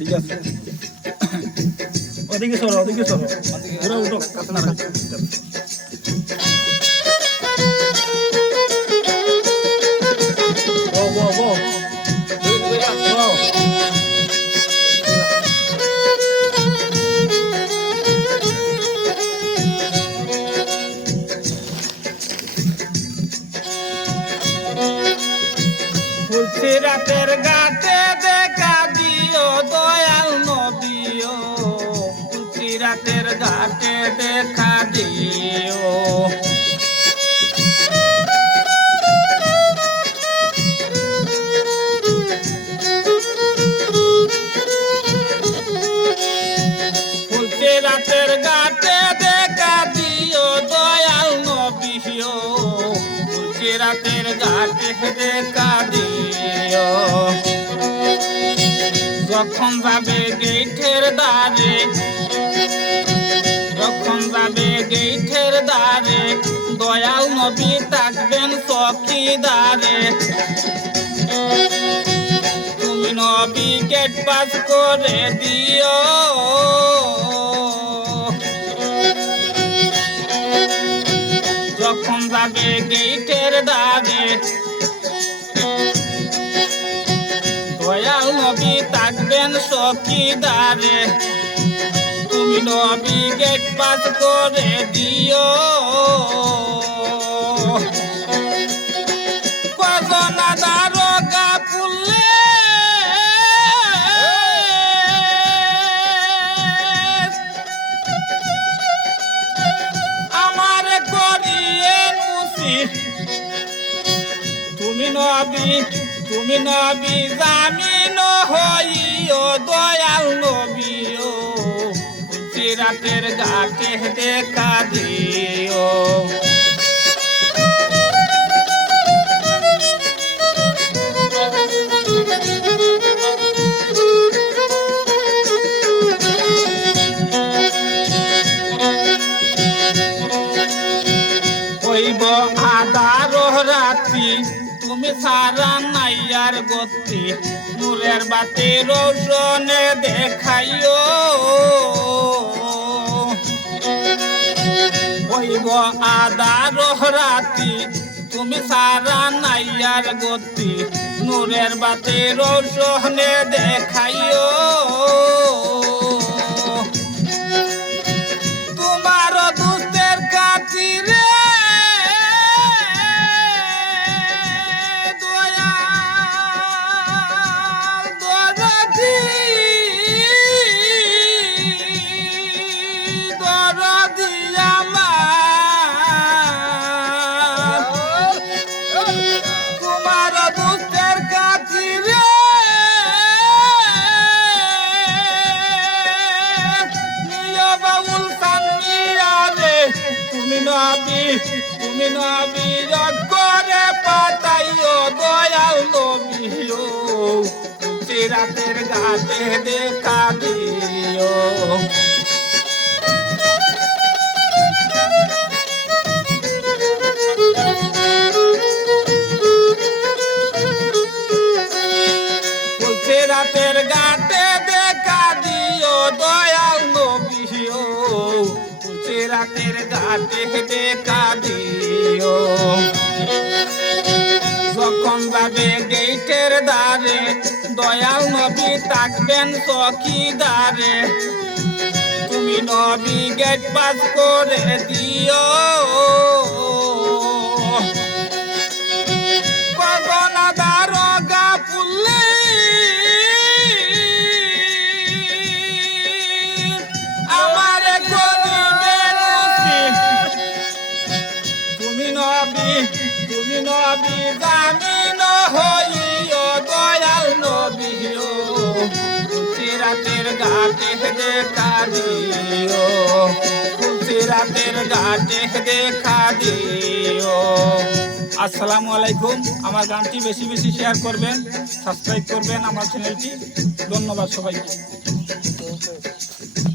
ঠিক আছে ওদিকে সরো ঘুরে উঠো রাতের ঘাটে দেখা দিও দয়াল নবীও রাতের ঘাটে দেখা দিও রাতের ঘাটে দেখা দিও দয়াল নবীও রাতের ঘাটে দেখা দিও যখন যাবে গেটের দ্বারে দয়াল নবী থাকবেন চৌকিদারে তুমি নবী গেট পাস করে দিও যখন যাবে গেটের দ্বারে দয়াল নবী থাকবেন চৌকিদারে তুমি নবী গেট পাস করে দিও কজনা দারোগা পুলে আমার করিয়ে মুসি তুমি নবী জামিন হইও দয়াল নবীও রাতের ঘাটে দেখা দিও হইব আধার রাতি তুমি সারা নাইয়ার গতি নূরের বাতি রোশনে দেখাইও হইব আধার রাতি তুমি সারা নাইয়ার গতি নূরের বাতি রোশনে দেখাইও তোমার দুষ্টের কাতিরে তোমার দুষ্টের কাতিরে নিয় বাউল সান্নিয়ারে তুমি নবী করে পাতাইও দয়াল নবীও রাতের ঘাটে দেখা দিও রাতের ঘাটে দেখা দিও দয়াল নবীও রাতের ঘাটে দেখা দিও যখন যাবে গেটের দ্বারে দয়াল নবী থাকবেন চৌকিদারে তুমি নবী গেট পাস করে দিও কজনা দারোগা পুলে তুমি নবী জামিন হইও দয়াল নবীও রাতের ঘাটে দেখা দিও রাতের ঘাটে দেখা দিও আসসালামু আলাইকুম আমার গানটি বেশি বেশি শেয়ার করবেন সাবস্ক্রাইব করবেন আমার চ্যানেলটি ধন্যবাদ সবাইকে